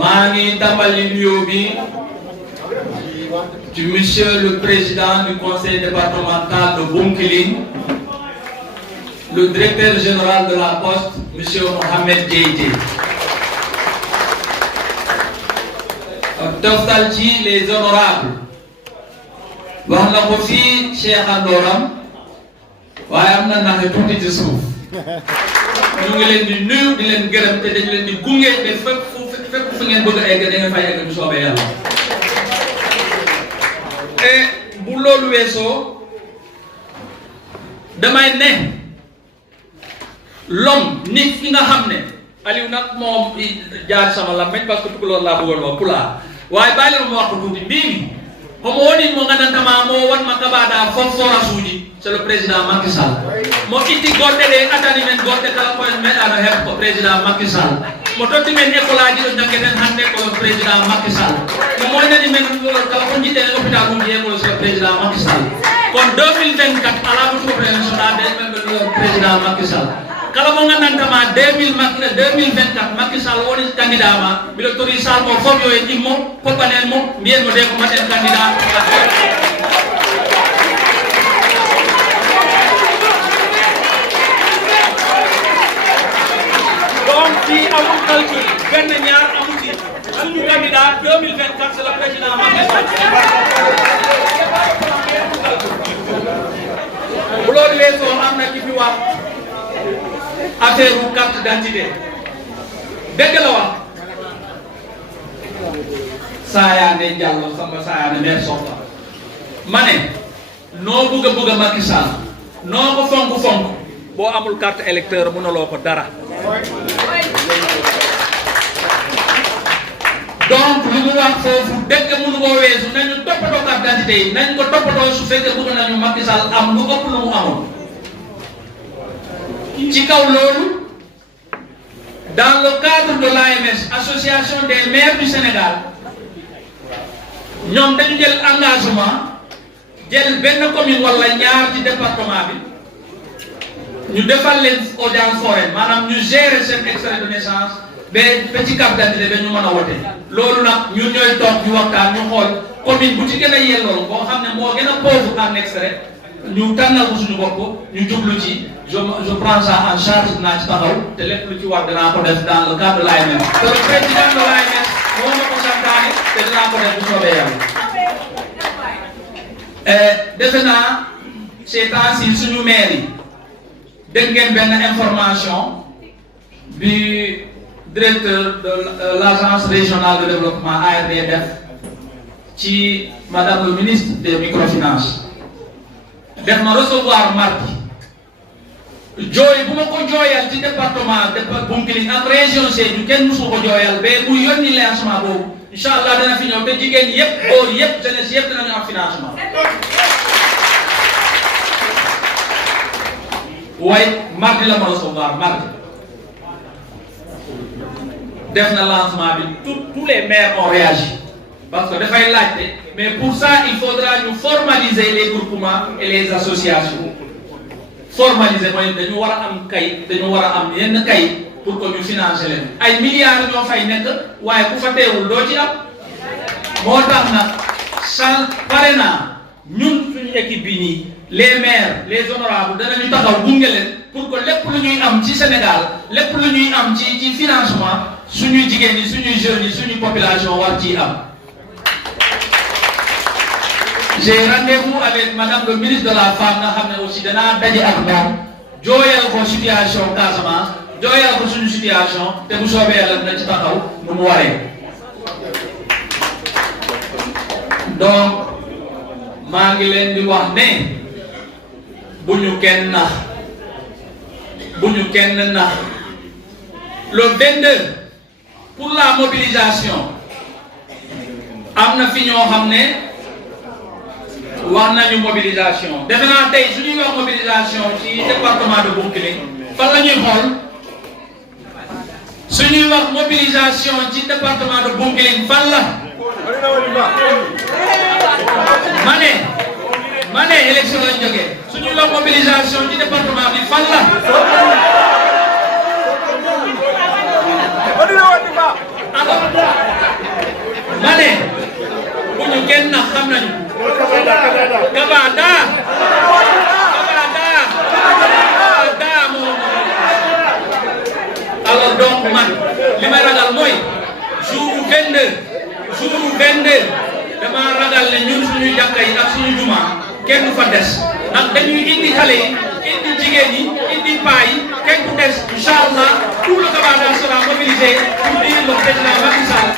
Mani Tambali Niobi, du monsieur le président du conseil départemental de Bunkiling, le directeur général de la Poste, monsieur Mohamed Djeidje. Toftalji, les honorables. Wax na ko fi Cheikh Andoram waaye am na naxe tuuti ci suuf ñu ngi leen di nuyu di leen gërëm te dañu leen di gunge te fépp fu ngeen bëgg a egg da ngeen fay egg bu soobee yàlla. Et bu loolu weesoo damay ne l'homme nit fi nga xam ne Aliou nag moom jaar sama làmmiñ parce que tukulóor laa bëggoon wax pulaar waaye bàyyi leen ma wax ko tuuti bii comme woni mo ngandantama mo wanma kaɓaɗa fof forage uji c'est le président Macky Sall mo itti goɗɗe ɗe atani men goɗɗe kala koye meɗano heɓ ko président Macky Sall mo totti men école aji ɗo janggueten hannde ko président Macky Sall mo moynani men kala ko jiɗɗen e hôpital uji e ko c'est le président Macky Sall kono 2024 ala ko problème soɗade men ɓe président Macky Sall kala mo ngandantama 2024 Macky Sall woni candidat ma mbiɗo tori sall mo fof yo e immo poppanen mo mbiyen mo de ko maɗen candidat donc si amul calcul benn ñaar amu ci suñu candidat 2024 c'est le président Macky Sall bu loolu weesoo am na ci fi wax affaire u carte d'identité dëgg la wax Sayaane Diallo sama Sayaane maire soxla ma ne noo bëgg a Macky Sall noo ko fonk boo amul carte électeur mënuloo ko dara donc lu mu wax foofu dëgg mënu ko weesu nañu toppatoo carte d'identité yi nañ ko toppatoo su fekkee bëgg nañu Macky Sall am lu ëpp lu mu amoon ci kaw loolu dans le cadre de l'AMS association des maires du Sénégal ñoom dañu jël engagement jël benn commune wala ñaar ci département bi ñu defal leen audience foraine maanaam ñu gérer seen extrait de naissance ba ci carte d'identité ba ñu mën a wote loolu nag ñun ñooy toog ñu waxtaan ñu xool commune bu ci gën a yellool boo xam ne moo gën a pauvre en extrait ñu tànnal ko suñu bopp ñu jublu ci je prends ça en charge dinaa ci taxaw te lépp lu ci war dinaa ko def dans le cadre de l'AMS te le président de l'AMS moo ma ko santaane te dinaa ko def bu soobee yàlla defe naa ces temps-ci suñu maire yi dégg ngeen benn information bi directeur de l'agence régionale de développement ARD def ci madame le ministre des microfinances def ma recevoir mardi jooy bu ma ko jooyal ci département de Bounkiling ak région Sédhiou kenn musu ko jooyal ba bu yónni lancement boobu incha allah dana fi ñëw ba jigéen yëpp góor yëpp jeunesse yëpp dinañu am financement. waaye mardi la ma recevoir mardi def na lancement bi tous les maires ont réagi parce que dafay laajte mais pour ça il faudra ñu formaliser les groupements et les associations. formaliser mooy dañu war a am kay dañu war a am yenn kay pour que ñu financer leen ay milliards ñoo fay nekk waaye ku fa teewul doo ci am moo tax nag sans pare naa ñun suñu équipe bi nii les maires les honorables danañu taxaw gunge leen pour que lépp lu ñuy am ci Sénégal lépp lu ñuy am ci financement suñuy jigéen ñi suñuy jeunes yi suñuy population war ciy am. J'ai rendez-vous avec madame le ministre de la femme nga xam ne aussi danaa daje ak moom jooyal ko situation Casamance jooyal ko suñu situation te bu soobee yàlla dina ci taxaw nu mu waree. donc maa ngi leen di wax ne bu ñu kenn nax le 22 pour la mobilisation am na fi ñoo xam ne. wax nañu mobilisation defe naa tey su ñuy wax mobilisation ci département de Bounkiling fan la ñuy xool su ñuy wax mobilisation ci département de Bounkiling fan la ma ne élection lañ jógee su ñuy wax mobilisation ci département bi fan la alors xam nañu Kabada moom alors donc man li may ragal mooy jour 22 dama ragal ne ñun suñu jàkka yi ak suñu juma kenn du fa des ndax dañuy indi xale yi indi jigéen yi indi paa yi kenn du des incha allah tout le Kabada sera mobilisé pour dire le président Macky Sall